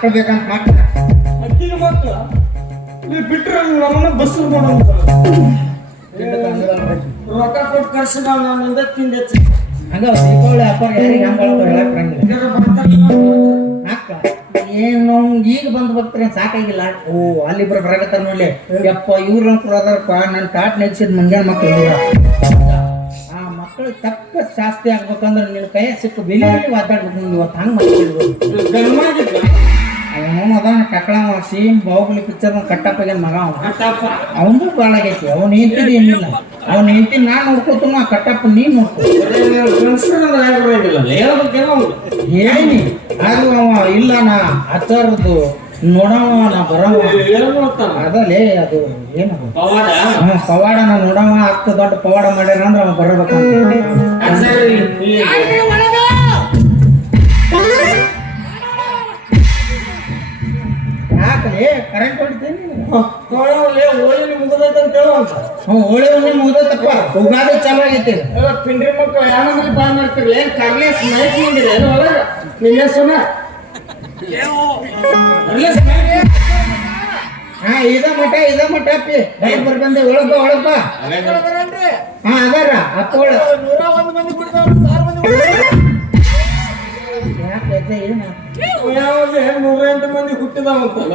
ಮಕ್ಕಳು ಮಾಡ್ತಾರೆ? ಮಕ್ಕಳ ಅಕ್ಕಿಗೆ ಮಾತ್ರ. ನೀವು ಬಿಟ್ರೆ ನಮ್ಮನ್ನ ಬಸ್ ಮಾಡೋದು ರೊಕ್ಕ ಕೊಟ್ಟು ಕರ್ಸಿದಾವ ನನ್ನಿಂದ ತಿಂದೆ ಹಂಗ ದೀಪಾವಳಿ ಹಬ್ಬ ಯಾರಿಗೆ ಹಂಗ. ಹೇಳಕ್ ಬರಂಗಿಲ್ಲ ಹಾಕ ಏನು ಈಗ ಬಂದು ಬರ್ತಾರೆ ಸಾಕಾಗಿಲ್ಲ. ಓ ಅಲ್ಲಿಬ್ರು ಬರಕತ್ತಾರ ನೋಡ್ಲಿ. ಯಪ್ಪ ಇವ್ರ ಅದಾರಪ್ಪ ನನ್ನ ಕಾಟ್ ನೆಗ್ಸಿದ್ ಮಂಗ್ಯಾನ ಮಕ್ಳು ಇವ್ರ. ಆ ಮಕ್ಕಳು ತಕ್ಕ ಶಾಸ್ತಿ ಆಗ್ಬೇಕಂದ್ರೆ ನಿನ್ನ ಕೈ ಸಿಕ್ಕ ಬೆಲೆ ಮಾತಾಡ್ಬೇಕು ನೀವು ಇವತ್ತು ಹಂಗೆ ಮಾತಾಡ್ಬೋದು ಅವನು ಅದಾನ ಟಕಳ ಮಾಡಿಸಿ ಬಾಹುಬಲಿ ಪಿಕ್ಚರ್ ಕಟ್ಟಪ್ಪಗೆ ಮಗ ಅವ. ಅವನು ಭಾಳ ಆಗೈತಿ ಅವ್ನು ಹೆಂಡತಿದ್ ಏನಿಲ್ಲ. ಅವ್ನ ಹೆಂಡತಿ ನಾನು ನೋಡ್ಕೊತನು ಆ ಕಟ್ಟಪ್ಪ ನೀನ್ ನೋಡ್ಕೊ. ಹೇಳೀನಿ ಆದ್ರೂ ಅವ ಇಲ್ಲ ನಾ ಆಚಾರದ್ದು ನೋಡವ ನಾ ಬರವ ಅದಲ್ಲೇ ಅದು ಏನು ಹಾ ಪವಾಡ? ನಾ ನೋಡವ ಅಷ್ಟು ದೊಡ್ಡ ಪವಾಡ ಮಾಡ್ಯಾರ ಅಂದ್ರೆ ಅವ ಬರ್ಬೇಕಂತ. ಯಾಕಲೇ ಕರೆಂಟ್ ಹೊಡಿತೀನಿ ಹ್ಞೂ ಹೋಳಿ ಹುಣ್ಣಿ ಮುಗ್ದತ್ತಪ್ಪ ಉಗಾದಿ ಚಾಲು ಆಗೈತಿ ಪಿಂಡ್ರಿ ಮಕ್ಕಳು ಯಾನಂದ್ರೆ ಬಾಯ್ ಮಾಡ್ತಿರ್ಲಿ ಏನ್ ಕರ್ಲಿ ಸ್ಮೈಕ್ ಮಾಡಿದ್ರೆ ಏನು ಒಳಗ ನಿನ್ನೆ ಸುನ ಹಾ ಇದ ಮಠ ಇದ ಮಠ ಅಪ್ಪಿ ಬೈಕ್ ಬರ್ಬಂದೆ ಒಳಗ ಒಳಗ ಹಾ ಅದಾರ ಅಪ್ಪೋಳ ನೂರ ಒಂದು ಮಂದಿ ಬಿಡ್ತಾವ್ರ ಸಾವಿರ ಮಂದಿ ಯಾವಾಗ ನೂರ ಎಂಟು ಮಂದಿ ಹುಟ್ಟಿದಾವಂತಲ್ಲ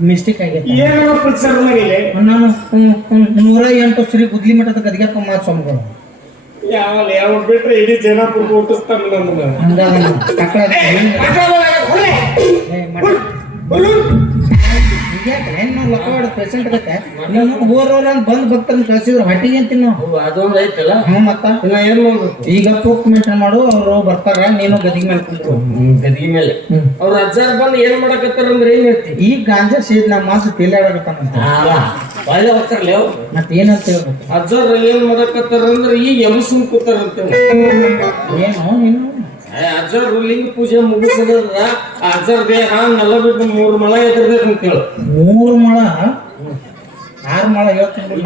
ಮಿಸ್ಟೇಕ್ ಆಗೈತೆ ಏನೋ ಪ್ರಚಾರ ನಾಗಿಲ್ಲ ನಾನು ನೂರ ಎಂಟು ಶ್ರೀ ಗುದ್ಲಿ ಮಠದ ಗದಿಗೆಪ್ಪ ಮಾತು ಸ್ವಾಮಿಗಳು. ಯಾವ ಯಾವ ಬಿಟ್ರೆ ಇಡೀ ಜನಾಪುರ ಹುಟ್ಟಿಸ್ತಾನ ಪೇಷಂಟ್ ನೀವು ಬಂದ್ ಭಕ್ತರನ್ನ ಕಳ್ಸಿದ್ರು ಹಟ್ಟಿಗೆ ಅಂತೀನಿ ನಾವು. ಅದೊಂದು ಐತಲ್ಲ? ಹ್ಞೂ ಮತ್ತ? ಇನ್ನ ಏನು ಮಾಡ್ಬೇಕು ಈಗ ತೂಕ್ ಮೇಂಟೈನ್ ಮಾಡು ಅವರು ಬರ್ತಾರ ನೀನು ಗದಿಗೆ ಮೇಲೆ ಕುಂತು ಗದಿಗೆ ಮೇಲೆ. ಅವ್ರ ಅಜ್ಜಾರ್ ಬಂದು ಏನ್ ಮಾಡಕತ್ತಾರ ಅಂದ್ರೆ ಏನ್ ಹೇಳ್ತಿ? ಈಗ ಗಾಂಜಾ ಸೇದ್ ನಮ್ಮ ಮಾತು ತೇಲಾಡಕತ್ತಾನಂತ ಒಳ್ಳೆ ಹೋಗ್ತಾರಲ್ಲ ಅವ್ರು. ಮತ್ತೆ ಏನಂತ ಹೇಳ್ಬೇಕು? ಅಜ್ಜಾರ್ ಏನ್ ಮಾಡಕತ್ತಾರ ಅಂದ್ರೆ ಈಗ ಎಮಸ್ ಕೂತಾರಂತ ಏನು ನೀನು ಅಜ್ಜಾರ್ ಲಿಂಗ ಪೂಜೆ ಮುಗಿಸಿದ್ರ ಅಜ್ಜಾರ್ ದೇಹ ನೆಲ ಬಿಟ್ಟು ಮೂರು ಮಳ ಎದುರ್ಬೇಕು ಅಂತ ಹೇಳು. ಮೂರು ಮಳ? ಆರು ಮಳ ಹೇಳ್ತೀನಿ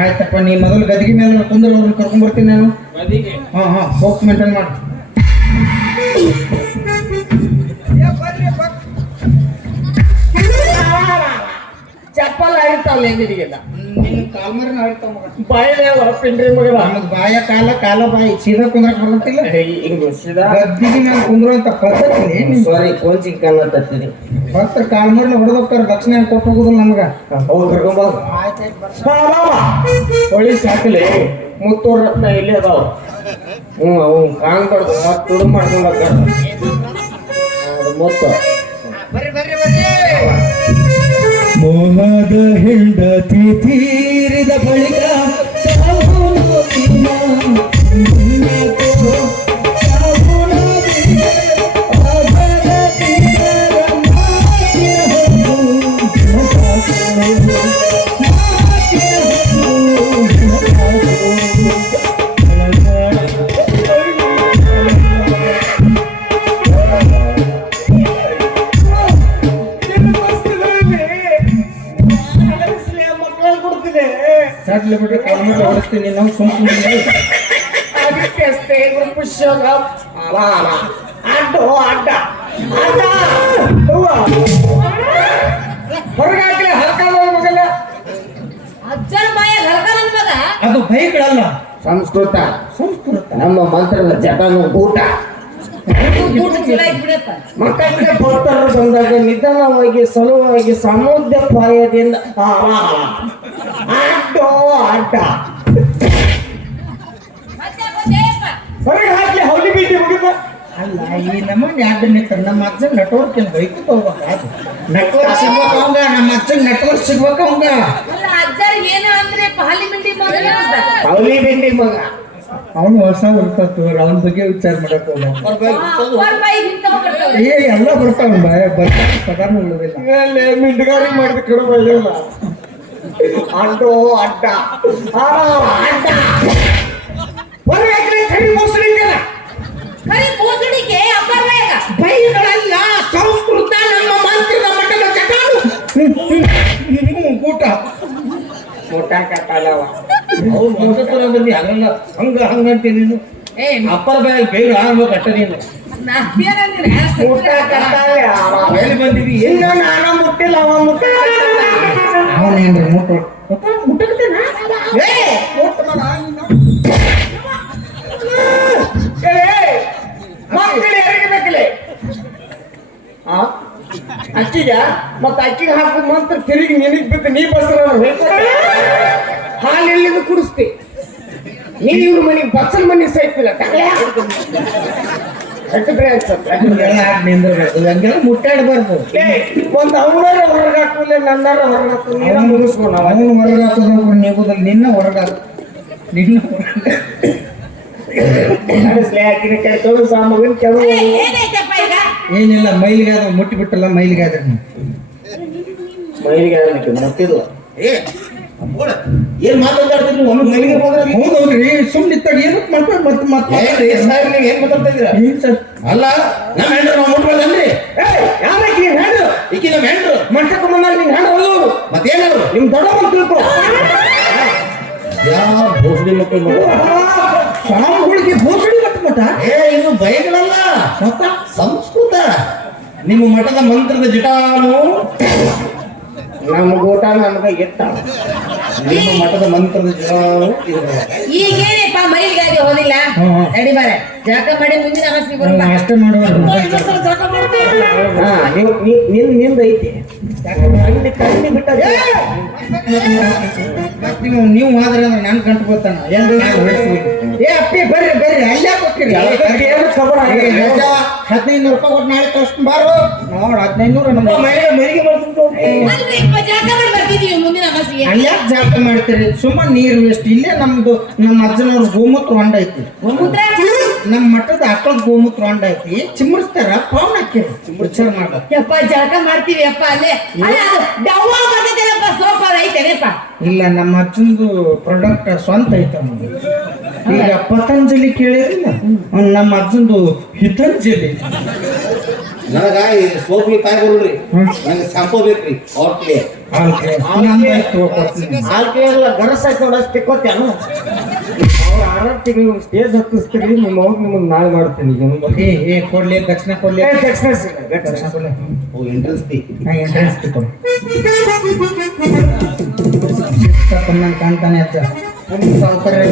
ಆಯ್ತಪ್ಪ ನೀ ಮೊದಲು ಗದಿಗೆ ಮೇಲೆ ಕುಂದ್ರ ಅವ್ರನ್ನ ಕರ್ಕೊಂಡ್ ಬರ್ತೀನಿ ನಾನು. ಗದಿಗೆ ಹಾ ಹಾ ಹೋಗ್ ಮೇಂಟೈನ್ ಮಾಡಿ. ಚಪ್ಪಲ್ ಆಗಿರ್ತಾವಲ್ಲ ನಿನಗೆಲ್ಲ ನಿನ್ನ ಆಡ್ತಾವ ಮಗ. ಮಗನ ಬಾಯ ಕಾಲ ಕಾಲ ಬಾಯಿ ಸೀದಾ ಕುಂದ್ರಕ್ ಬರಂತಿಲ್ಲ ಹಿಂಗ ಸಿದಾ ಗದ್ದಿಗೆ ಮೇಲೆ ಕುಂದ್ರುವಂತ ಪದ್ಧತಿ ಏನು ಸಾರಿ ಕೋಚಿಂಗ್ ಹೊಡೆದೋಗ್ತಾರ ದಕ್ಷಿಣ ಕೊಟ್ಟು ಹೋಗುದಿಲ್ಲ ನಮ್ಗೆ? ಹೋಗಿ ಹೊಳಿ ಸಾಕಲಿ. ಮುತ್ತೂರ್ ರತ್ನ ಇಲ್ಲೇ ಅದಾವ. ಹ್ಞೂ ಅವ್ನು ಕಾಣ್ಬಾರ್ದು. ಮಾಡ್ಕೊಂಡ್ ತುಡು ಮಾಡ್ಕೊಂಡು ಮುತ್ತು. ಹೆಂಡತಿ ತೀರಿದ ಬಳಿಕ ಅದು ಬೈಗಳಲ್ಲ ಸಂಸ್ಕೃತ. ಸಂಸ್ಕೃತ. ನಮ್ಮ ಮಂತ್ರದ ಜಟನು ಊಟ. ಮಕ್ಕಳಿಗೆ ಭಕ್ತರು ಬಂದಾಗ ನಿಧಾನವಾಗಿ ಸಲುವಾಗಿ ಸಮುದ್ರ ಪಾಯದಿಂದ ಆಟೋ ಆಟ. ಹೊರಗೆ ಹಾಕಿ ಹೌಲಿ ಬೀಟಿ ಮುಗಿದ ಅಲ್ಲ ಈ ನಮ್ಮನ್ನು ಯಾವ್ದು ನಿಂತ ನಮ್ಮ ಅಜ್ಜ ನೆಟ್ವರ್ಕ್ ಏನು ಬೈಕ್ ತಗೋಬೇಕು ನೆಟ್ವರ್ಕ್ ಸಿಗ್ಬೇಕು ಅವಂಗ ನಮ್ಮ ಅಜ್ಜ ನೆಟ್ವರ್ಕ್ ಸಿಗ್ಬೇಕು ಅವಂಗ ಅಲ್ಲ ಅಜ್ಜರ್ ಏನು ಬಿಂಡಿ ಮಗ ಅವನು ಹೊಸ ಬರ್ತಾ ಅವನ ಬಗ್ಗೆ ವಿಚಾರ ಮಾಡಕ್ ಏ ಎಲ್ಲ ಬರ್ತಾವ ಉಳಿದಿಲ್ಲ. ಮಿಂಡ್ಗಾರಿ ಮಾಡಿದ ಅಡ್ಡೋ. ಕರಿ ಕರಿ ಬೈಗಳಲ್ಲ ಸಂಸ್ಕೃತ ನಮ್ಮ ಊಟ. ಕಟ್ಟಲ್ಲವ ಅವ್ನು ಮೊದಲ ಬಂದಿ ಹಂಗಲ್ಲ ಹಂಗ ಹಂಗಂತ ನೀನು? ಏ ಅಪ್ಪರ ಬಾಯಿ ಬೇಗ ಆಗ್ಬೇಕು ಅಟ್ಟ ನೀನು. ಎಲ್ಲಿ ಬಂದಿವಿ ಏನು ನಾನ ಮುಟ್ಟಿಲ್ಲ ಅವ ಮುಟ್ಟ ಅವನೇನ್ರಿ ಮುಟ್ಟು ಮುಟ್ಟಕತ್ತೇನ? ಮಕ್ಕಳು ಯಾರಿಗೆ ಬೇಕಲೆ ಆ? ಅಕ್ಕಿಗ ಮತ್ತ ಅಕ್ಕಿಗೆ ಹಾಕು ಮಂತ್ರ ತಿರುಗಿ ನಿನಗ್ ಬಿತ್ತು ನೀ ಬಸ್ರ ಹಾಲು ಎಲ್ಲಿಂದ ಕುಡಿಸ್ತಿ. ನೀ ಇವ್ರ ಮನೆಗೆ ಬಸರ ಮನೆ ಸೈತಿಲ್ಲ ಹಟ್ಟಿದ್ರೆ ಅನ್ಸತ್ತೆ ಮುಟ್ಟಾಡ್ಬಾರ್ದು ಒಂದ್ ಅವನಾರ ಹೊರಗೆ ಹಾಕುಲ್ಲ ನನ್ನಾರ ಹೊರಗೆ ಹಾಕು ನೀರ ಮುಗಿಸ್ಕೊಂಡು ಅವನು ಹೊರಗೆ ಹಾಕೋದು ನೀಗುದಲ್ಲಿ ನಿನ್ನ ಹೊರಗೆ ಹಾಕು. ನಿನ್ನ ಹೊರಗೆ ಹಾಕಿನ ಸಾಮಗನ್ ಕೆಲವು ಏನಿಲ್ಲ ಮೈಲಿಗಾದ ಮುಟ್ಟಿಬಿಟ್ಟಲ್ಲ ಮುಟ್ಟಿ ಬಿಟ್ಟಲ್ಲ ಮೈಲಿಗೆ ಅದ ಮೈಲಿಗೆ ಅದಕ್ಕೆ ಮುಟ್ಟಿದ್ವು ಏ ಅಪ್ಪೋಡ, ಏನ್ ಮಾತಾಡ್ತಿದ್ರು ಒಮ್ಮೆ ಹೋದ್ರೆ ಹೌದೌದ್ರಿ ಸುಮ್ಮನೆ ಇತ್ತಾಗ ಏನಕ್ಕೆ ಮಾಡ್ಕೊಂಡು ಮತ್ತೆ ಸಾಹೇಬ್ ನೀವು ಏನ್ ಮಾತಾಡ್ತಾ ಇದ್ದೀರಾ? ಏನ್ ಸರ್? ಅಲ್ಲ ನಮ್ಮ ಹೆಂಡ್ರು ನಾವು ಮುಟ್ಬಾರ್ದನ್ರಿ ಯಾರಕ್ಕೆ ಈಕಿ ನಮ್ಮ ಹೆಂಡ್ರು. ಬಂದಾಗ ಮತ್ತೇನಾದ್ರು? ನಿಮ್ ದೊಡ್ಡ ತಿಳ್ಕೊ. ಯಾವ ಭೋಸಡಿ ಮಕ್ಕಳು ಮಕ್ಕಳು ಸ್ವಾಮಿಗಳಿಗೆ ಭೋಸಡಿ ಮಠ? ಏ ಇದು ಬಯಗಳಲ್ಲ ಮತ್ತ ಸಂಸ್ಕೃತ. ನಿಮ್ಮ ಮಠದ ಮಂತ್ರದ ಜಟಾನು ನಮ್ಮ ಗೋಟ ನಮ್ಗೆ ಎತ್ತ. ನಿಮ್ಮ ಮಠದ ಮಂತ್ರದ ಈಗೇನಪ್ಪ ಮೈಲಿಗಾಗಿ ಹೋಗಿಲ್ಲ ಹ್ಮ್, ಹ್ಮ್. ನಡಿ ಬಾರೆ. ಜಾಕ ಮಾಡಿ ಮುಂದಿನ ಬರುವ ಅಷ್ಟೇ ಮಾಡೋರು ಹಾ ನೀವು ನಿನ್ನಿಂದ ಐತಿ. ಕಣ್ಣಿ ಕಣ್ಣಿ ಬಿಟ್ಟದ ಮತ್ತ್ ನೀವು ನೀವು ಹೋದ್ರೆ ಅಂದ್ರೆ ನನ್ ಹೊಡ್ಸ್ವಿ. ಏ ಅಪ್ಪಿ ಬರ್ರಿ ಬರ್ರಿ. ಅಲ್ಲೇ ಕೊಟ್ಟಿರಿ ಹದಿನೈದು ನೂರು ರೂಪಾಯಿ ಕೊಟ್ಟು ನಾಳೆ ಕಳ್ಸ್ಕೊಂಡ್ ಬಾರು. ನೋಡ್ ಹದಿನೈದು ನೂರು ನಮ್ಮ ಮೈಗೆ ಮಾಡ್ಕೊಂಡು ಅಲ್ರಿ ಅಪ್ಪ ಜಾಕ ಮಾಡಿ ಬರ್ತಿದೀವಿ ಮುಂದಿನ ಅಗಸ್ತಿಗೆ ಅಲ್ಯಾಕ್ ಜಾಗ ಮಾಡ್ತೀರಿ. ಸುಮ್ಮನೆ ನೀರು ಎಷ್ಟು ಇಲ್ಲೇ ನಮ್ದು ನಮ್ಮ ಅಜ್ಜನವ್ರ ಗೋಮೂತ್ರ ಹೊಂಡ ಐತಿ. ಗೋಮೂತ್ರ? ನಮ್ಮ ಮಠದ ಆಕಳದ ಗೋಮೂತ್ರ ಹೊಂಡ ಐತಿ. ಚಿಮ್ಮರಿಸ್ತಾರ ಪವನ್ ಹಾಕಿರಿ ವಿಚಾರ ಮಾಡ ಯಪ್ಪ ಮಾಡ್ತೀವಿ ಅಪ್ಪ ಅಲ್ಲೇ. ಅಲ್ಲ ಅದು ಡವ್ವ ಬರ್ತೈತೇನಪ್ಪ ಸೋಪ ಐತೇನಪ್ಪ ಇಲ್ಲ ನಮ್ಮ ಅಜ್ಜಂದು ಪ್ರಾಡಕ್ಟ್ ಸ್ವಂತ ಐತ ನಮ್ದು. ಈಗ ಪತಂಜಲಿ ಕೇಳಿದ್ರಿ ಅವ್ನ್ ನಮ್ಮ ಅಜ್ಜಂದು ಹಿತಂಜಲಿ. ನನಗ ಈ ಸೋಪ್ಲಿ ಕಾಯಿ ಬರಲ್ರಿ. ನನಗೆ ಶಾಂಪೂ ಬೇಕ್ರಿ. ಅವ್ರ ಗರಸ್ ಹಾಕಿ ನೋಡಷ್ಟು ತಿಕ್ಕೋತ್ಯಾನು ಅವ್ರ ಆರಾರು ತಿಂಗಳು ಸ್ಟೇಜ್ ಹತ್ತಿಸ್ತೀರಿ ನಿಮ್ಮ ನಿಮ್ಮನ್ನ ನಾಳೆ ಮಾಡ್ತೀನಿ. ಏ ಏ ಕೊಡ್ಲಿ ದಕ್ಷಿಣ ಕೊಡ್ಲಿ. ದಕ್ಷಿಣ ದಕ್ಷಿಣ ಕೊಡ್ಲಿ. ಓ ಎಂಟ್ರೆನ್ಸ್ ತಿ. ಎಂಟ್ರೆನ್ಸ್ ನಂಗೆ ಕಾಣ್ತಾನೆ ಅಜ್ಜ. ಒಂದು ಸೌಕರ್ಯ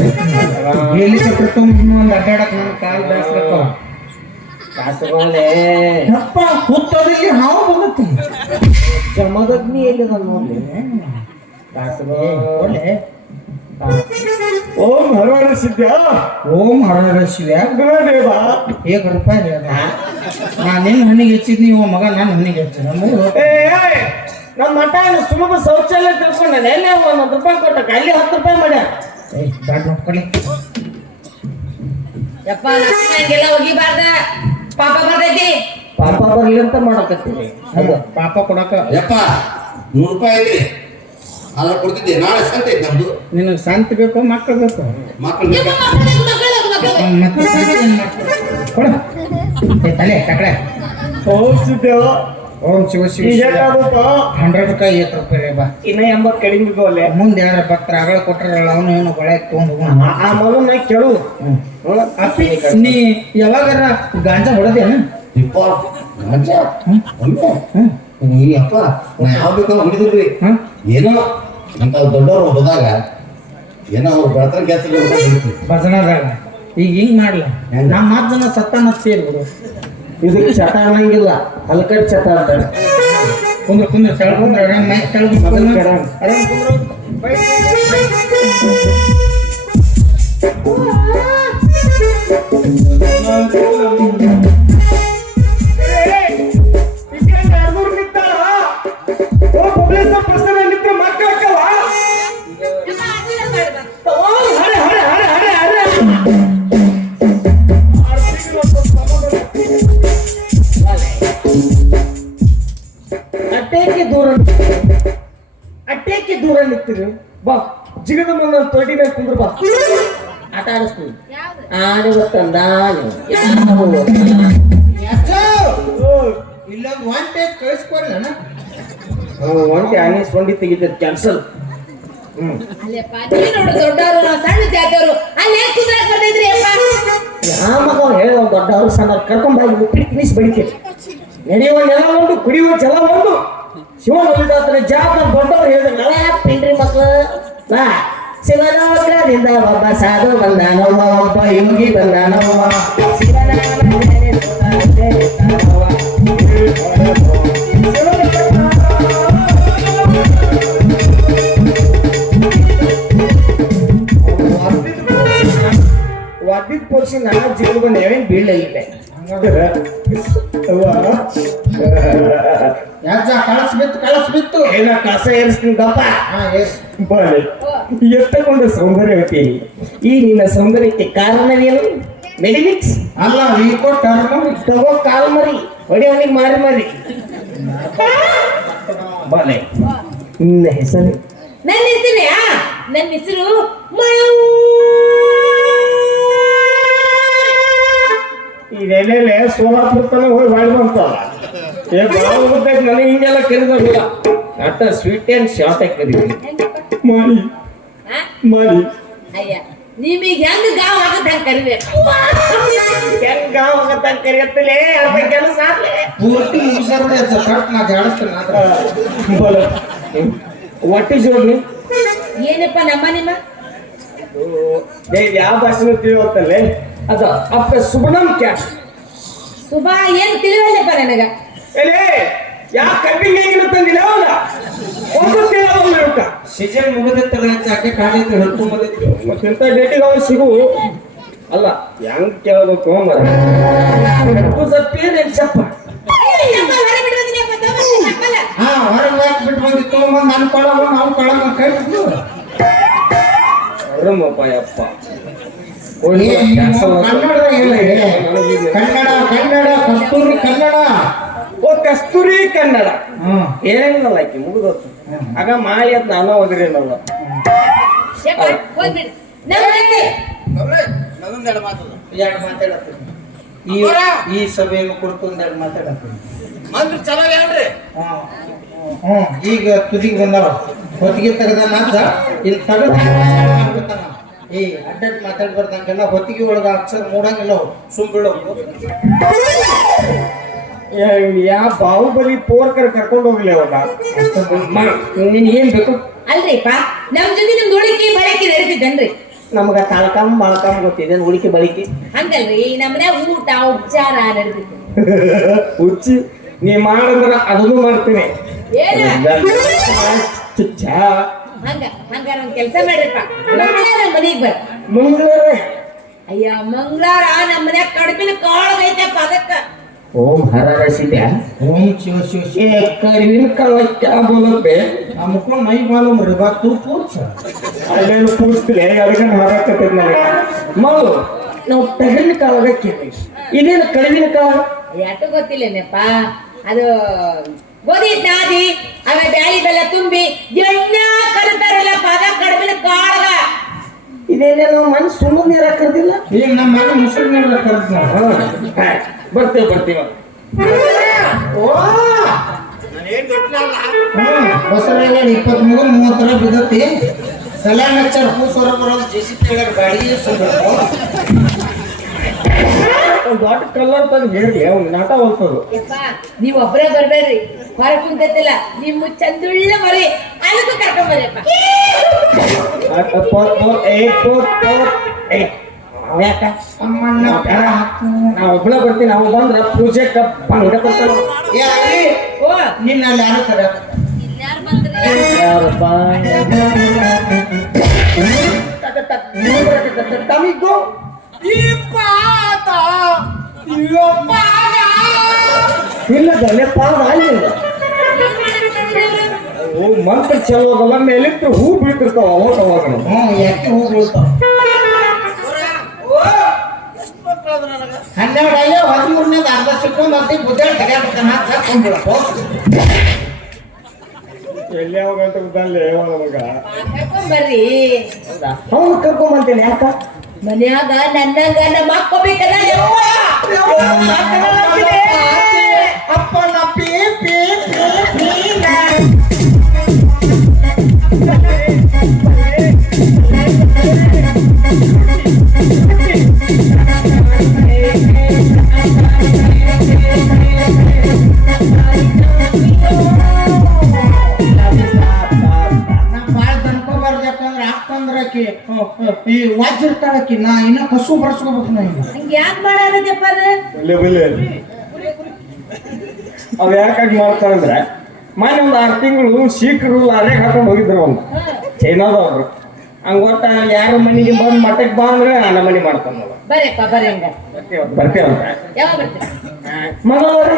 ಹೆಲಿಕಾಪ್ಟರ್ ತೊಗೊಂಡು ಒಂದು ನನ್ನ ಕಾಲು ಕಾಸುಗಳೇ ಅಪ್ಪ ಕೂತೋದಿಲ್ಲಿ ಹಾವು ಬಂದತ್ತೆ ಜಮದಗ್ನಿ ಎಲ್ಲಿದ ನೋಡಿ ಕಾಸುಗಳು ಓಂ ಹರವರ ಸಿದ್ಧ ಓಂ ಹರವರ ಶಿವ ರೂಪಾಯಿ ನೀನು ಅದ ನಾ ನಿನ್ನ ಹಣ್ಣಿಗೆ ಹೆಚ್ಚಿದ್ ನೀವು ಮಗ ನಾನು ಹಣ್ಣಿಗೆ ಏ ಏ, ನಮ್ಮ ಮಠ ಸುಮಗ ಶೌಚಾಲಯ ತಿಳ್ಕೊಂಡೆ ಎಲ್ಲೇ ಒಂದೊಂದು ರೂಪಾಯಿ ಕೊಟ್ಟ? ಅಲ್ಲಿ ಹತ್ತು ರೂಪಾಯಿ ಮಾಡ್ಯಾರ ಏಯ್ ಬ್ಯಾಡ್ ನೋಡ್ಕೊಳ್ಳಿ ಯಪ್ಪ ಹಂಗೆಲ್ಲ ಒಗಿಬಾರ್ದ ಪಾಪ ಬರ್ತೈತಿ. ಪಾಪ ಬರ್ಲಿ ಅಂತ ಮಾಡಕತ್ತೀವಿ ಅದು ಪಾಪ ಕೊಡಕ. ಯಪ್ಪ ನೂರು ರೂಪಾಯಿ ಐತ್ರಿ. ಅದ್ರ ಕೊಡ್ತಿದ್ದೆ. ನಾಳೆ ಸಂತ ಐತಿ ನಮ್ದು. ನಿನಗೆ ಶಾಂತಿ ಬೇಕು ಮಕ್ಕಳು ಬೇಕು ಮಕ್ಕಳು ಅವ್ನ್ ಮತ್ತೆ ಶಾಂತಿ ಏನ್ ಮಾಡ್ತಾರೆ? ಕೊಡು. ಏ ತಲೆ ತಕಡೆ ಓಂ ಸಿದ್ದೇವ ಓಂ ಶಿವ ಶಿವ ಹಂಡ್ರೆಡ್ ರೂಪಾಯಿ ಐವತ್ತು ರೂಪಾಯಿ ರೀ ಬಾ. ಇನ್ನ ಎಂಬತ್ ಕಡಿಮೆ ಬಿದ್ದೋಲೆ ಮುಂದೆ ಯಾರ ಭಕ್ತರ ಅಗಳ ಕೊಟ್ಟಾರಲ್ಲ ಅವನು ಏನು ಕೊಳೆ ತೊಗೊಂಡು ಆ- ಮಗನ ಕೇಳು. ಅಪ್ಪಿ ನೀ ಯಾವಾಗಾರ ಗಾಂಜಾ ಹೊಡೆದೇನು ಇಪ್ಪ ಗಾಂಜಾ? ಈ ಅಪ್ಪ ನಾ ಯಾವ ಬೇಕೋ ಹೊಡಿದ್ರಿ ಏನೋ ಅಂತ ದೊಡ್ಡವರು ಹೋದಾಗ ಏನೋ ಅವ್ರು ಬೆಳತರ ಕೆಲಸ ಭಜನದಾಗ. ಈಗ ಹಿಂಗ್ ಮಾಡ್ಲ? ನಮ್ಮ ಸತ್ತ ಸತ್ತಾನ ಸೇರ್ಬಿಡು ಇದಕ್ಕೆ ಚಟ ಅನ್ನಂಗಿಲ್ಲ. ಹಲ್ಕಟ್ ಚಟ ಅಂತಾಳೆ ಕುಂದ್ರ ಕುಂದ್ರ ತೆಳಗ್ ಕುಂದ್ರ ಆರಾಮ್ ಮೈ ತೆಳಗ್ ಕುಂದ್ರ. ಮೊದಲು ಕೆಡ. ಆರಾಮ್ ಕುಂದ್ರ. ತೆಗಿತೈತೆ ಕ್ಯಾನ್ಸಲ್ ಹ್ಮ್. ಅಲ್ಲಪ್ಪ ನೋಡು ದೊಡ್ಡವರು ನಾವು ಸಣ್ಣ ಜಾತಿಯವರು. ಅಲ್ಲಿ ಹೇಗ್ ಕುಂದ್ರಾಕ್ ಬರ್ತೈತ್ರಿ ಅಪ್ಪ? ಯಾ ಮಗ ಹೇಳ ದೊಡ್ಡವರು ಸಣ್ಣ ಕರ್ಕೊಂಡ್ ತಿನಿಸ್ ಬೆಳಿತೀವಿ ನಡೆಯುವ ನೆಲ ಒಂದು ಕುಡಿಯುವ ಜಲ ಒಂದು. ಶಿವನ ಉಳಿದಾತನ ಜಾತ ದೊಡ್ಡವರು ಹೇಳಿದ್ರಲ್ಲ ಪಿಂಡ್ರಿ ಮಕ್ಕಳು ಬಾ ಶಿವನೋಗ್ರದಿಂದ ಒಬ್ಬ ಸಾಧು ಬಂದಾನವ ಒಬ್ಬ ಯೋಗಿ ಬಂದಾನವ ಶಿವನ ವಾದಿದ್ ಪೋರ್ಸಿ ನನ್ನ ಜೀವನ ಬಂದು ಏನೇನು ಬೀಳಲಿಲ್ಲ ಯಾಕ ಕಳಸ್ ಬಿತ್ತು ಕಳಸ್ ಬಿತ್ತು. ಏನ ಕಸ ಏರಿಸ್ತೀನಿ ಎಸ್ ಬಾಳೆ. ಎತ್ತಕೊಂಡ ಸೌಂದರ್ಯವತಿ ಈ ನಿನ್ನ ಸೌಂದರ್ಯಕ್ಕೆ ಕಾರಣವೇನು ಮೆಡಿಮಿಕ್ಸ್ ಅಲ್ಲ ವೀಕೋ ತಗೋ ಕಾಲ್ ಮರಿ. ಹೊಡಿ ಅವನಿಗೆ ಮಾರಿ ಮರಿ. ಬಾಲೆ ನಿನ್ನ ಹೆಸರು? ನನ್ನ ಹೆಸರು ನನ್ನ ಹೆಸರು ಇದೆಲ್ಲೆಲೆ ಸೋಲಾಪುರ ತನ ಹೋಗಿ ಬಾಳಿ ಬಂತಲ್ಲ. ಏ ಬಾಳ ನನಗೆ ಹಿಂಗೆಲ್ಲ ಕರೀದಿಲ್ಲ ಅಟ್ಟ ಸ್ವೀಟ್ ಏನ್ ಶಾರ್ಟ್ ಆಗಿ ಕರೀತೀನಿ ಮಾರಿ ಮಾರಿ. ಅಯ್ಯ ನಿಮಗೆ ಹೆಂಗ್ ಗಾವ್ ಆಗತ್ತ ಹಂಗ ಕರಿಬೇಕು? ಹೆಂಗ ಗಾವಾಗತ್ತ ಕರಿಯತ್ತಲೇ? ಅರ್ಧ ಕೆಲಸ ಆಗ್ಲೇ. ಪೂರ್ತಿ ನಾ ಜಾಡಿಸ್ತೇನೆ ಏನಪ್ಪ ನಮ್ಮ ನಿಮ್ಮ? ದೇವ್ ಯಾವ ಭಾಷೆನೂ ತಿಳಿಯುತ್ತಲ್ಲೇ ಅದ ಅಪ್ಪ ಸುಬ್ರಹ್ಮ ಕ್ಯಾ ಸುಬಾ ಏನ್ ತಿಳಿವಲ್ಲಪ್ಪ ನನಗ? ಏನೇ ಯಾ ಕಬ್ಬಿಂಗ್ ಹೆಂಗಿನ ತಂದಿಲ್ಲ ಅವಲ್ಲ ಒಂದು ತಿಳಿಯಲ್ಲ ಇರ್ತ ಸೀಸನ್ ಮುಗಿದಿತ್ತಲ್ಲ ಕಾಲಿತ್ತು ಹಿಡ್ಕೊಂಡ್ ಬಂದಿತ್ತು ಮತ್ತೆ ಇಂಥ ಡೇಟಿಗೆ ಅವ್ರು ಸಿಗು. ಅಲ್ಲ ಹೆಂಗ್ ಕೇಳಬೇಕು ಮರ? ಸಪ್ಪಿ ನೆನ್ ಚಪ್ಪ ಹಾ ಹೊರಗೆ ಬಿಟ್ಟು ಬಂದಿತ್ತು ನಾನು ಕೊಳಗ ನಾವು ಕೊಳಗ ಕೈ ಬಿಟ್ಟು ಅರಮಪ್ಪ ಯಪ್ಪ ಏ, ನೀವು ಕನ್ನಡ ಕನ್ನಡ ಕಸ್ತೂರಿ ಕನ್ನಡ. ಓ ಕಸ್ತೂರಿ ಕನ್ನಡ. ಏನಿಲ್ಲ ಆಕಿ ಮುಗಿದೋತು. ಆಗ ಮಾಯ ಅಂತ ನಾನು ಓದಿರೇನಲ್ಲ ಎರಡು ಮಾತಾಡತ್ತೀನಿ ಈ ಈ ಸಭೆಯನ್ನು ಕುರಿತು ಒಂದೆರಡು ಮಾತಾಡತ್ತೀನಿ ಹ್ಮ್. ಹ್ಞೂ ಈಗ ತುದಿಗೆ ಬಂದವ ಹೊತ್ತಿಗೆ ತೆಗೆದ ಮಾತ್ರ ಇಲ್ಲಿ ತಗದ. ಏ ಮಾತಾಡ್ ಮಾತಾಡ್ಬಾರ್ದಂಗೆಲ್ಲ ಹೊತ್ತಿಗೆ ಒಳಗ ಅಕ್ಷರ ಮೂಡಂಗಿಲ್ಲ ಸುಮ್ ಬೀಳೋ ಯಾ ಬಾಹುಬಲಿ ಪೋರ್ಕರ್ ಕರ್ಕೊಂಡು ಹೋಗ್ಲಿ ಅವಾಗ ನೀನ್ ಏನ್ ಬೇಕು ಅಲ್ರಿಪ್ಪ ನಮ್ ಜೊತೆ ನಿಮ್ದು ಉಳಿಕೆ ಬಳಕೆ ನಡೀತಿದ್ದನ್ರಿ ನಮಗ ತಾಳ್ಕಂ ಬಾಳ್ಕಂ ಗೊತ್ತಿದೆ ಉಳಿಕೆ ಬಳಿಕೆ ಹಂಗಲ್ರಿ ನಮ್ಮನೆ ಊಟ ಉಪಚಾರ ನಡೆದಿತ್ತು ಹುಚ್ಚಿ ನೀ ಮಾಡಂದ್ರ ಅದನ್ನು ಮಾಡ್ತೀನಿ ಏನ ಚುಚ್ಚ ಹಂಗ ಹಂಗಾರ ಒಂದ್ ಕೆಲಸ ಮಾಡ್ರಪ್ಪ. ಮಂಗಳಾರ ಮನೆಗೆ ಬರ್. ಮಂಗಳಾರ? ಅಯ್ಯ ಮಂಗಳಾರ ನಮ್ಮ ಮನ್ಯಾಗ ಕಡಿಮೆ ಕಾಳಗೈತಪ್ಪ ಅದಕ್ಕ. ಓಂ ಹರ ರಸಿದ್ಯಾ ಓಂ ಶಿವ ಶಿವ ಶಿವ. ಕರಿವಿನ ಕಳಕ್ಕೆ ಬೋಲಪ್ಪೆ ನಮ್ಕೊಂಡು ಮೈ ಬಾಲ ಮರಿಬಾ ತೂ ಅಲ್ಲೇನು ಪೂರ್ಸ್ತಿಲ್ಲ ಅದಕ್ಕೆ ಮಗಳು ನಾವು ತೆಗಲಿನ ಕಾಳಗಕ್ಕೆ ಇದೇನು ಕಡಿಮೆ ಕಾಳ? ಯಾಟು ಗೊತ್ತಿಲ್ಲೇನಪ್ಪ. ಅದು ಹಿಟ್ ನಾದಿ ಆಮೇಲೆ ಬ್ಯಾಳಿ ಬೆಲ್ಲ ತುಂಬಿ ಎಣ್ಣ ಕರ್ತಾರಲ್ಲ ಪದ ಕಡಿಮೆ ಕಾಳಗ. ಇದೇನೇನು ಮನಸ್ಸು ಸುಮ್ಮನೆ ನೀರು ಹಾಕರ್ದಿಲ್ಲ ಈಗ ನಮ್ಮ ಮನೆ ನಾವು ಬರ್ತೇವೆ ಬರ್ತೀವ. ಹೊಸರಾಗ ಇಪ್ಪತ್ತ್ ಮೂರು ಮೂವತ್ತರ ಬಿದ್ದತಿ. ಸಲಾಮ್ ಹಚ್ಚಾರ ಕೂಸೋರ ಬರೋದು ಜೆ ಸಿ ಪಿ ಒಂದು ದೊಡ್ಡ ಕಲ್ಲರ್ ತಂದು ಹೇಳಿ ಅವ್ನು ನಾಟ ಹೋಗ್ತದು ಯಪ್ಪ ನೀವ್ ಒಬ್ರೇ ಬರ್ಬೇಡ್ರಿ. ಹೊರ ಕುಂತೈತಿಲ್ಲ ನಿಮ್ಮ ಚಂದುಳ್ಳ ಮರಿ ಅದಕ್ಕೂ ಕರ್ಕೊಂಡ್ ಬರ್ರಿಯಪ್ಪ ಒಬ್ಬಳ ಬರ್ತೀನಿ ನಾವು ಬಂದ್ರ ಪೂಜೆ ಕಪ್ ಪಂಗ ಬರ್ತಾನ ಏ ಓ. ನಿನ್ನ ಅಲ್ಲಿ ಯಾರು ಇಲ್ಲ ಪಾದ ಆಗಿಲ್ಲ ಓ ಮಂತ್ರ ಚಲೋ ಅದಲ್ಲ ಮೇಲಿಟ್ಟು ಹೂ ಬೀಳ್ತಿರ್ತಾವ ಅವಾಗ ಅವಾಗ. ಹ್ಞೂ ಯಾಕೆ ಹೂ ಬೀಳ್ತಾವ. ಹನ್ನೆರಡು ಐದು ಹದಿಮೂರನೇದು ಅರ್ಧ ಸಿಕ್ಕೊಂಡು ಅರ್ಧ ಬುದ್ಧಿ ತೆಗ್ಯಾಡ್ತಾನ ಹಾಕೊಂಡ್ಬಿಡಪ್ಪ ಎಲ್ಲಿ ಯಾವಾಗ ಅಂತ ಬರ್ರಿ. ಅವನು ಕರ್ಕೊಂಬಂತೇನೆ ಯಾಕ? ಮನ್ಯಾಗ ನನ್ನಂಗ ನಮ್ಮ ಹಾಕೋಬೇಕಲ್ಲ ಯವ್ವ ಅಪ್ಪನ ಪೀ ಪೀ ಪೀ ಪೀನ Thank you. ಏ ವಾಜಿರ್ತಾಳಕಿ ನಾ ಇನ್ನ ಕಸು ಬರ್ಸ್ಕೋಬೇಕು ನಾ ಈಗ. ಹಂಗ ಯಾಕೆ ಮಾಡಾರದಪ್ಪ ಅದು? ಬಲ್ಲೆ ಬಲ್ಲೆ. ಅವ್ ಯಾಕಾಗಿ ಮಾಡ್ತಾರಂದ್ರೆ ಮೊನ್ನೆ ಒಂದು ಆರು ತಿಂಗಳು ಶೀಕ್ರು ಲಾರಿಗೆ ಹಾಕೊಂಡು ಹೋಗಿದ್ರು ಒಂದು ಚೈನಾದವ್ರು. ಹಂಗ ಗೊತ್ತ ಯಾರ ಮನೆಗೆ ಬಂದು ಮಠಕ್ಕೆ ಬಾ ಅಂದ್ರೆ ನನ್ನ ಮನೆ ಮಾಡ್ತಾನ ಬರ್ರಿಪ್ಪ ಬರ್ರಿ ಹಂಗ. ಬರ್ತೀವಂತ ಯಾವಾಗ ಬರ್ತೀರ? ಮಂಗಳವಾರ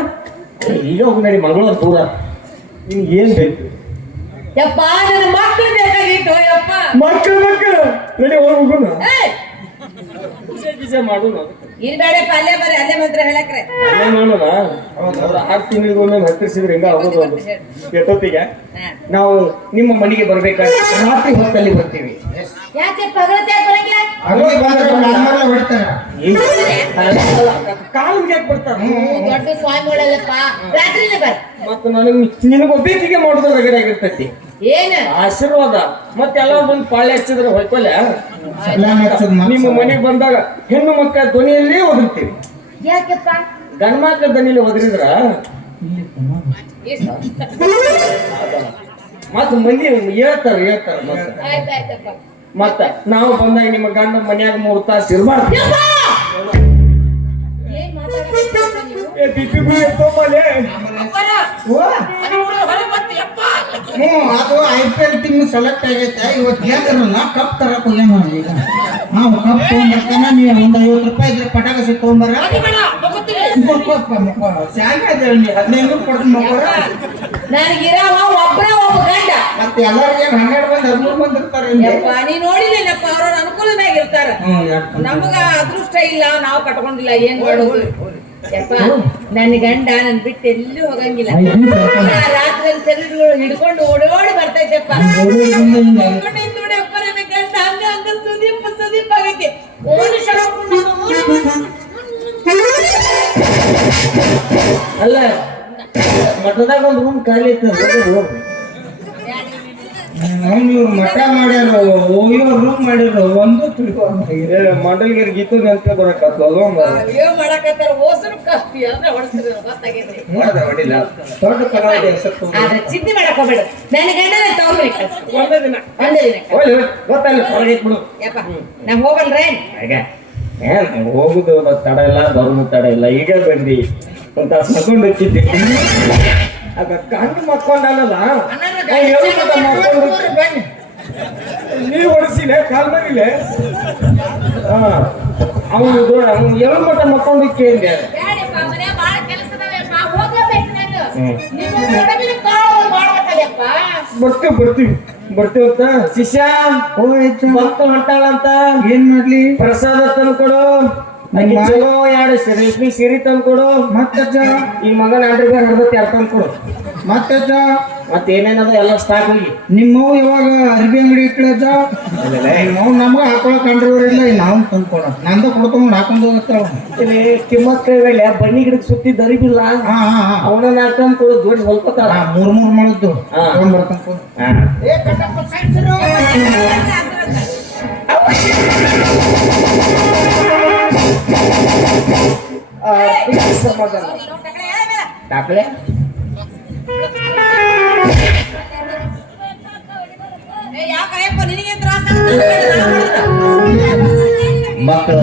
ಈಗ ಹೋಗಿ ನಡಿ ಮಂಗಳವಾರ ದೂರ. ನಿಮ್ಗೆ ಏನ್ ಬೇಕು? ಯಪ್ಪ ನನ್ನ ಮಕ್ಕಳು ಬೇಕಾಗಿತ್ತು ಯಪ್ಪ. ಮಕ್ಕಳು ಮಕ್ಕಳು ನಡಿ ಹೋಗೋಣ. ಮಾಡೋಣ. ಇಲ್ಲಿ ಬೇಡಪ್ಪ ಅಲ್ಲೇ ಬರ್ರಿ ಅಲ್ಲೇ ಮಾತ್ರ ಹೇಳಕ್ರೆ. ಆರು ತಿಂಗಳಿಗೆ ಹತ್ತಿಸಿದ್ರೆ ಹಿಂಗ ಆಗೋದು ಎಷ್ಟೊತ್ತಿಗೆ? ನಾವು ನಿಮ್ಮ ಮನೆಗೆ ಬರ್ಬೇಕಾದ್ರೆ ರಾತ್ರಿ ಹೊತ್ತಲ್ಲಿ ಬರ್ತೀವಿ. ಯಾಕೆ ಬಂದ್ರೆ ಕಾಲು ಬರ್ತಾರ. ದೊಡ್ಡ ಸ್ವಾಮಿಗಳಲ್ಲಪ್ಪ ರಾತ್ರಿನೇ ಬರ್ ಮತ್ತೆ ನನಗೆ ನಿನಗೊಬ್ಬೇಕಿಗೆ ಮಾಡೋದು ರಗಡೆ ಆಗಿರ್ತೈತಿ ಏನ? ಆಶೀರ್ವಾದ. ಮತ್ತೆಲ್ಲ ಬಂದು ಪಾಳೆ ಹಚ್ಚಿದ್ರೆ ಹೊಯ್ಕೊಲ್ಲ ನಿಮ್ಮ ಮನೆಗೆ ಬಂದಾಗ ಹೆಣ್ಣು ಮಕ್ಕಳ ಧ್ವನಿಯಲ್ಲಿ ಒದರ್ತೀವಿ. ಯಾಕೆಪ್ಪ? ಗಂಡ ಮಕ್ಕಳ ಧ್ವನಿಯಲ್ಲಿ ಒದರಿದ್ರ ಮತ್ ಮಂದಿ ಹೇಳ್ತಾರ ಹೇಳ್ತಾರ ಮತ್ತೆ. ಮತ್ತ ನಾವು ಬಂದಾಗ ನಿಮ್ಮ ಗಂಡ ಮನ್ಯಾಗ ಮೂರ್ ತಾಸು ಇರ್ಬಾರ್ದು. ಬಿಪಿ ಹ್ಞೂ ಅದು I P L team select ಆಗೈತೆ. ಇವತ್ತು ಹೇಳಿದ್ರಲ್ಲ ಕಪ್ ತರಕ್ ಹೋಗ್ಯಾನ ಈಗ. ನಾವು ಕಪ್ ತೊಗೊಂಬರ್ತಾನ ನೀವು ಒಂದು ಐವತ್ತು ರೂಪಾಯಿ ಇದ್ರೆ ಪಟಾಕಸಿ ತೊಗೊಂಬರ. ಹದಿನೈದು ಕೊಡ್ತೀನಿ ಮಕ್ಕಳ ನನಗಿರವ ಒಬ್ರ ಒಬ್ಬ ಗಂಡ. ಮತ್ತೆ ಎಲ್ಲರಿಗೆ ಹನ್ನೆರಡು ಮಂದಿ ಹದಿಮೂರು ಮಂದಿ ಇರ್ತಾರೆ ನೀ ನೋಡಿಲ್ಲಪ್ಪ ಅವ್ರ ಅನುಕೂಲನಾಗ ಇರ್ತಾರ ಹ್ಞೂ ನಮಗ ಅದೃಷ್ಟ ಇಲ್ಲ ನಾವು ಕಟ್ಕೊಂಡಿಲ್ಲ ಏನ್ ಮಾಡೋದು? ಯಪ್ಪ ನನ್ನ ಗಂಡ ನನ್ ಬಿಟ್ಟು ಎಲ್ಲೂ ಹೋಗಂಗಿಲ್ಲ. ರಾತ್ರಿ ಸೆಲ್ಗಳು ಹಿಡ್ಕೊಂಡು ಓಡೋಡಿ ಬರ್ತೈತೆಪ್ಪ ನೋಡಿದ್ ನೋಡಪ್ಪ ನನ್ನ ಗಂಡ ಹಂಗ ಹಂಗ ಸುದೀಪ್ ಸುದೀಪ್ ಆಗೈತಿ ಓಡಿ ಶರಪ್ಪ ಅಲ್ಲ ಮಠದಾಗ ಒಂದು ರೂಮ್ ಖಾಲಿ ಐತೆ ಇವ್ರು ಮಠ ಮಾಡ್ಯಾರ ಓಯೋ ರೂಮ್ ಒಂದು ಮಂಡಲ್ಗಿರ್ ಗೀತು ನೆನ್ಪ ಹೊಡಿಲ್ಲ. ದೊಡ್ಡ ಕಲಾವಿದ ಹೆಸರು ಆದ್ರೆ ಚಿಂತೆ ಮಾಡಕ್ ಹೋಗ್ಬೇಡ. ನನ್ನ ಗಂಡನ ತಗೊಂಡ್ರಿ ಒಂದೇ ದಿನ. ಒಂದೇ ದಿನ ಗೊತ್ತಲ್ಲ ಹೊರಗೆ ಬಿಡು ನಾ ಏನ್ ಹೋಗುದು ಮತ್ತ್ ತಡ ಇಲ್ಲ ಬರೋದು ತಡ ಇಲ್ಲ ಈಗ ಬಂದಿ. ಅಂತ ತಾಸು ಮಕ್ಕೊಂಡು ಹಚ್ಚಿದ್ದೆ ಗಂಡು ಕಣ್ಣು ಮಕ್ಕೊಂಡಲ್ಲ ನೀರು ಹೊಡಿಸಿಲೆ ಕಾಲ್ ಮರಿಲೆ ಹಾ. ಅವನು ಅವ್ನು ಎಳು ಮಟ್ಟ ಮಕ್ಕೊಂಡು ಕೇಳಿದೆ ಬರ್ತೀವಿ ಬರ್ತೀವಿ ಬರ್ತೀವಿ ಅಂತ. ಶಿಷ್ಯ ಭಕ್ತ ಹೊಂಟಾಳಂತ. ಏನ್ ಮಾಡ್ಲಿ? ಪ್ರಸಾದ ತಂದು ಕೊಡು ಆಕಿ ಚಲೋ ಎರಡು ರೇಷ್ಮೆ ಸೀರೆ ತಂದು ಕೊಡು ಮತ್ತಜ್ಜ ಈ ಮಗನ ಬೇರೆ ಹರ್ದತಿ ಎರಡು ತಂದು ಕೊಡು ಮತ್ತಜ್ಜ ಮತ್ತೆ ಏನೇನದ ಎಲ್ಲ ಸ್ಟಾಕ್ ಹೋಗಿ. ನಿಮ್ಮ ಇವಾಗ ಅರ್ಬಿ ಅಂಗಡಿ ಇಟ್ಲಜ್ಜ ನಾವು ನಮ್ಗ ಹಾಕೊಳಕ್ ಕಂಡ್ರವ್ರಿಲ್ಲ ನಾವು ತಂದ್ಕೊಳ ನಂದು ಕೊಡ್ಕೊಂಡು ಹಾಕೊಂಡು ಹೋಗ್ತಾವ ಕಿಮ್ಮತ್ ಕೈ ಕೈವೇಳೆ ಬನ್ನಿ ಗಿಡಕ್ಕೆ ಸುತ್ತಿ ದರಿಬಿಲ್ಲ. ಹಾ ಹಾ ಹಾ. ಅವನ ನಾಲ್ಕು ತಂದು ಕೊಡು ದೊಡ್ಡ ಸ್ವಲ್ಪ ತರ ಮೂರ್ ಮೂರ್ ಮಾಡಿದ್ದು ಯಾಕಯ್ಯಪ್ಪ ಮಕ್ಕಳು.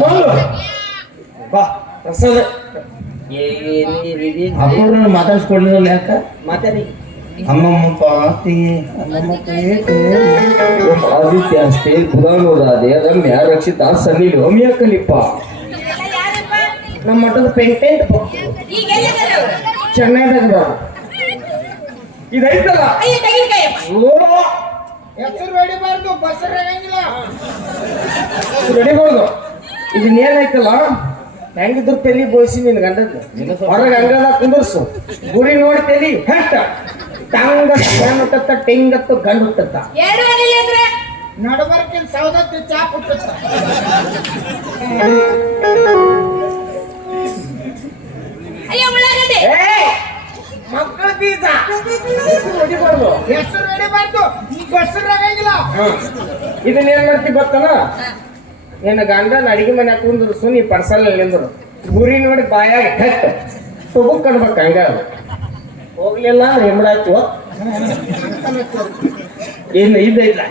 ಬಾ ಮಾತಾಡ್ಸ್ಕೊಡ್ಲಿಲ್ಲ ಯಾಕ? ಮಾತಾಡಿ ಅಮ್ಮಮ್ಮ ಪಾತಿ ಅಮ್ಮಮ್ಮ ಪ್ರೀತಿ. ಆದಿತ್ಯ ಅಷ್ಟೇ ಬುಧಾನುರಾದೆ ರಮ್ಯ ರಕ್ಷಿತ ಸನ್ನಿ ರೋಮಿಯ ಕಲಿಪ ನಮ್ಮ ಮಠದ ಪೇಟೆಂಟ್? ಚೆನ್ನೈದಾಗ ಇದೈತಲ್ಲ ಅಯ್ಯ ತೆಗಿಲ್ಕಯ್ಯಪ್ಪ ಓ! ಹೆಸರು ಹೊಡಿಬಾರ್ದು ಬಸ್ ಆಗಂಗಿಲ್ಲ ರೆಡಿಗೋದು ಇದನ್ನ ಏನೈತಲ್ಲ ಹೆಂಗಿದ್ರು ತಲಿ ಬೋಯಿಸಿ ನಿನ್ ಗಂಡದ್ದು ಹೊರಗೆ ಹಂಗಲ್ಲ ಕುಂದರ್ಸು. ಗುರಿ ನೋಡಿ ತಲಿ ಹೆಂಟ. ಟಂಗ ಟಿಂಗತ್ತು ಗಂಡ ಹುಟ್ಟತ್ತ. ನಡಬರ್ಕಿಲ್ ಸೌದತ್ತಿ ಚಾ ಪುಟ್ಟತ್ತ ಅಯ್ಯ ಉಳ್ಳಾಗಡ್ಡೆ ಮಕ್ಕಳ ಬೀಜ ಹೊಡಿಬಾರ್ದು ಹೆಸರು ಹೊಡಿಬಾರ್ದು ಈಗ ಹೆಸರು ಆಗಂಗಿಲ್ಲ. ಇದನ್ನ ಏನ್ ಮಾಡ್ತಿ ಗೊತ್ತನ? ನಿನ್ನ ಗಂಡನ ಅಡಿಗೆ ಮನೆ ಕುಂದ್ರಸು ನೀ ಪರ್ಸಲ್ ನಿಂದ್ರು. ಗುರಿ ನೋಡಿ ಬಾಯಾಗ ಹೆಟ್. ತುಬುಕ್ ಅನ್ಬೇಕು ಹಂಗ. ಹೋಗ್ಲಿಲ್ಲ ಅಂದ್ರೆ ಹೆಮ್ಡಾಯ್ತು ಇನ್ನು ಇದ್ದ ಇಲ್ಲ.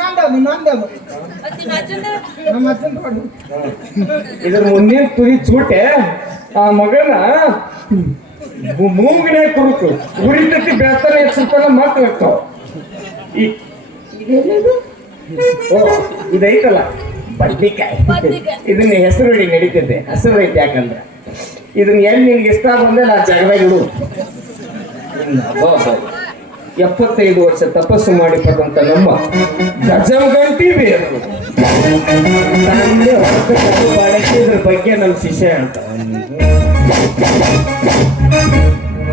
ನಂದದು ನಂದದು ನಮ್ಮ ಅಜ್ಜನ್ ಇದ್ರ ಮುಂದಿನ ತುದಿ ಚೂಟೆ ಆ ಮಗನ ಮೂಗಿನೇ ಕುರುಕು. ಉರಿತತಿ ಬೆಳ್ತಾನೆ ಎಚ್ಚರ್ತಾನೆ ಮಾತು? ಓ ಇದೈತಲ್ಲ ಬದ್ನಿಕಾಯಿ. ಇದನ್ನ ಹೆಸರು ಹಿಡಿ ನಡೀತಿದ್ದೆ ಹೆಸರು ಐತೆ ಯಾಕಂದ್ರೆ. ಇದನ್ನ ಎಲ್ಲಿ ನಿನ್ಗೆ ಇಷ್ಟ ಬಂದೆ ನಾ ಜಗದಾಗ ಇಡು. ಎಪ್ಪತ್ತೈದು ವರ್ಷ ತಪಸ್ಸು ಮಾಡಿ ನಮ್ಮ ಗಜಗಂಟಿ ಬೇರು. ತಂದೆ ಕಡು ಇದ್ರ ಬಗ್ಗೆ ನಮ್ಮ ಶಿಷ್ಯ ಅಂತ.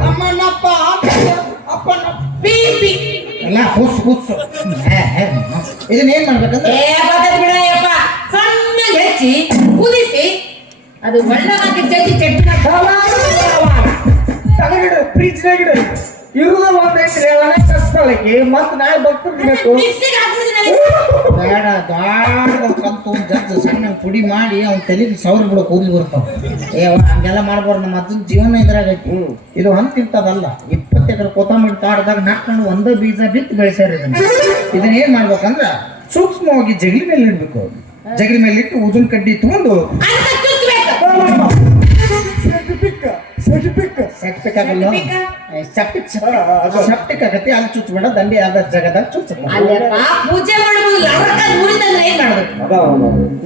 ಅಮ್ಮನಪ್ಪ ಅಪ್ಪನ ಎಲ್ಲ ಹುಸ್ ಹುಸ್ಸು ಹೇ, ಹೇ. ಇದನ್ನ ಏನ್ ಮಾಡ್ಬೇಕಂದ್ರೆ? ಏ ಬಿಡ ಯಪ್ಪ ಸಣ್ಣ ಹೆಚ್ಚಿ ಕುದಿಸಿ ಅದು ಒಳ್ಳನಾಗಿ ಜಜ್ಜಿ ಚಟ್ನಿ ತಲೆಗಿಡು ಫ್ರಿಜ್ನಾಗಿಡು ಇರುದ ಒಂದೈತ್ರಿ ಅವನೇ ಕಷ್ಟಲಕ್ಕೆ ಮತ್ ನಾಳೆ ಭಕ್ತರು ಬೇಕು ಮಿಕ್ಸಿಗೆ ಹಾಕ್ಬಿಡ್ತೀನಿ ಬೇಡ ದಾಡ ಕಂತು ಜದ್ದು ಸಣ್ಣ ಪುಡಿ ಮಾಡಿ ಅವ್ನ ತಲೆಗೆ ಸಾವಿರ ಬಿಡ ಕೂದಲು ಬರ್ತಾವ. ಏ ಹಂಗೆಲ್ಲ ಮಾಡ್ಬಾರ್ದು ನಮ್ಮ ಅದನ್ನ ಜೀವನ ಇದ್ರಾಗ. ಇದು ಹಂತ ಇರ್ತದಲ್ಲ. ಇಪ್ಪತ್ತು ಎಕರೆ ಕೊತ್ತಂಬರಿ ತಾಡ್ದಾಗ ನಾಲ್ಕೊಂಡು ಒಂದೇ ಬೀಜ ಬಿತ್ತು ಬೆಳೆಸ್ಯಾರ ಇದನ್ನ. ಇದನ್ನ ಏನ್ ಮಾಡ್ಬೇಕಂದ್ರ ಸೂಕ್ಷ್ಮವಾಗಿ ಜಗಲಿ ಮೇಲೆ ಇಡ್ಬೇಕು ಜಗಲಿ ಮೇಲೆ ಇಟ್ಟು ಉದಿನ ಕಡ್ಡಿ ತಗೊಂಡು ಸರ್ಟಿಫಿಕ್ ಸೆಪ್ಟಿಕ್ ಆಗಲ್ಲ. ಸೆಪ್ಟಿಕ್? ಸೆಪ್ಟಿಕ್ ಆಗತ್ತೆ. ಅಲ್ಲಿ ಚುಚ್ಚಬೇಡ ದಂಡಿ ಆದ ಜಗದಾಗ ಅಲ್ಲಪ್ಪ ಪೂಜೆ ಮಾಡ್ಬೋದು ಏನ್ ಮಾಡ್ಬೇಕು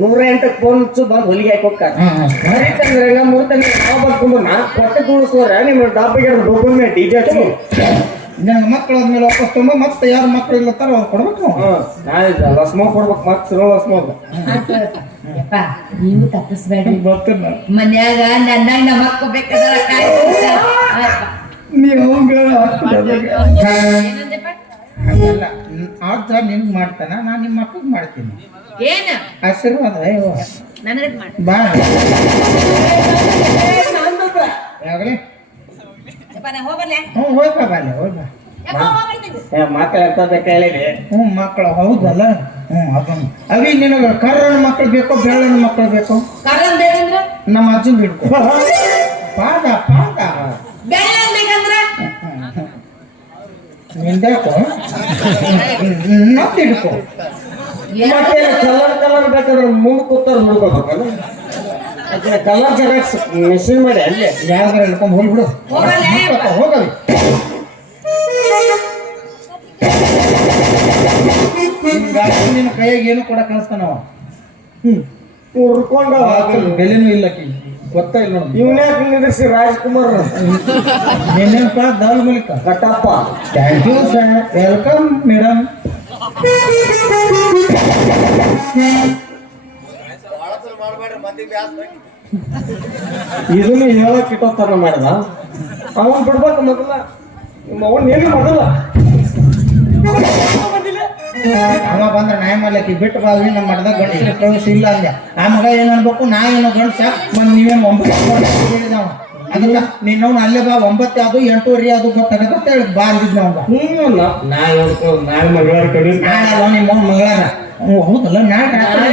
ನೂರ ಎಂಟಕ್ಕೆ ಫೋನ್ ಬಂದು ಹೊಲಿಗೆ ಹಾಕಿ ಹೋಗ್ತಾರ ಹರಿತಂದ್ರೆ ಮೂರ್ತಂದ್ರೆ ನಾವು ಬರ್ಕೊಂಡು ನಾ ಕೊಟ್ಟೆ ತುಳಿಸೋರ ನಿಮ್ಮ ಡಬ್ಬಿಗೆ ಡೊಬ್ಬಲ್ ಮೇಲೆ ಡಿಜೆ ಹಚ್ಚು. ನನಗೆ ಮಕ್ಕಳು ಆದ್ಮೇಲೆ ವಾಪಸ್ ತುಂಬ ಮತ್ತೆ ಯಾರು ಮಕ್ಕಳು ಇಲ್ಲತ್ತಾರ ಅವ್ರು ಕೊಡ್ಬೇಕು. ನಾಳೆ ರಸ್ಮ ಕೊಡ್ಬೇಕು ಮತ್ತೆ ಸಿರೋ ಲಸ್ಮ ಯಪ್ಪ ನೀವು ತಪ್ಪಿಸ್ಬೇಡ್ರಿ ಗೊತ್ತಿಲ್ಲ ಮನ್ಯಾಗ ನನ್ನ ನಮ್ಮ ಹಾಕೋಬೇಕಾದ್ರ ಬೇಕಾದ್ರೆ ನೀವು ಆದ್ರ ನಿನ್ಗೆ ಮಾಡ್ತಾನ ನಾನು ನಿಮ್ಮ ಮಕ್ಕಳಿಗೆ ಮಾಡ್ತೀನಿ. ಏನು? ಆಶೀರ್ವಾದ ಅಯ್ಯೋ ನನಗೆ ಮಾಡಿ. ಬಾ. ಯಾವಾಗಲೇ ಯಪ್ಪ ನಾ ಹೋಗ್ಬರ್ಲೆ ಹ್ಞೂ ಹೋಗ್ಬಾ ಬಾಲೆ ಹೋಗ್ಬಾ ಯಪ್ಪ ಹೋಗ್ಬರ್ತೀನಿ ಮಾತಾಡ್ತದ ಕೇಳಿರಿ ಹ್ಞೂ ಮಕ್ಕಳು ಹೌದಲ್ಲ? ಹ್ಞೂ ಅದನ್ನು ಅವಿ ನಿನಗೆ ಕರ್ರನ ಮಕ್ಕಳು ಬೇಕೋ ಬೆಳ್ಳನ ಮಕ್ಕಳು ಬೇಕೋ? ಕರನ್ ಬೇಕಂದ್ರೆ? ನಮ್ಮ ಅಜ್ಜನ್ ಹಿಡ್ಕೊ. ಪಾದ ಪಾದ. ಬೆಳ್ಳ ಬೇಕಂದ್ರ? ನಿಂದ್ಯಾಕೋ ನಮ್ದು ಹಿಡ್ಕೊ. ಮತ್ತೆ ಕಲರ್ ಕಲರ್ ಬೇಕಾದ್ರೆ ಮುಂದೆ ಕೂತಾರ ನೋಡ್ಕೋಬೇಕಲ್ಲ ಕಲರ್ ಜೆರಾಕ್ಸ್ ಮೆಷಿನ್ ಮಾಡಿ ಅಲ್ಲೇ ಯಾವ್ದಾರ ಹಿಡ್ಕೊಂಡು ಹೋಗ್ಬಿಡು ಹೋಗಲಿ. ನಿನ್ನ ಕೈಯಾಗ ಏನು ಕೊಡ ಕಳಿಸ್ತಾನವ ಉರ್ಕೊಂಡ ಬೆಲೆನೂ ಇಲ್ಲ. ಗೊತ್ತಾ ಇಲ್ಲ ನೋಡಿ. ಇವನ್ಯಾಕೆ ನಿಂದಿರ್ಸಿ ರಾಜ್ಕುಮಾರ್ ನಿನ್ನೆಪ್ಪ ದಾಲ್ ಮಲಿಕ? ಕಟ್ಟಪ್ಪ. Thank you sir welcome madam ಇದನ್ನು ಹೇಳಕ್ ಇಟ್ಟೋತ್ತಾರ ಮಾಡ್ದ? ಅವನ್ ಬಿಡ್ಬೇಕು ಮೊದಲ. ನಿಮ್ಮ ಅವನ್ ಏನು ಮಾಡಲ್ಲ ಅವ ಬಂದ್ರೆ ನಾಯಿ ಮಾಡ್ಲಿಕ್ಕೆ ಬಿಟ್ಟು ಬಾದ್ವಿ ನಮ್ಮ ಮಠದಾಗ ಗಂಡಸರ ಪ್ರವೇಶ ಇಲ್ಲ ಅಂದೆ ಆ ಮಗ ಏನ್ ಅನ್ಬೇಕು ನಾ ಏನೋ ಗಂಡಸ ಮತ್ ನೀವೇನು ಒಂಬತ್ತು ಹೇಳಿದವ ಅದಲ್ಲ ನೀನು ಅಲ್ಲೇ ಬಾ ಒಂಬತ್ತು ಅದು ಎಂಟೂವರೆ ಅದು ಗೊತ್ತಾಗತ್ತೆ ಅಂತ ಹೇಳಿ ಬಾ ಅಂದಿದ್ ನಾವ್ ಹ್ಞೂ ನೋಡ್ಕೊ ನಾಳೆ ಮಗಳ ಕಡೆ ನಾಳೆ ನಿಮ್ಮ ಹ್ಞೂ ಹೌದಲ್ಲ ನಾಳೆ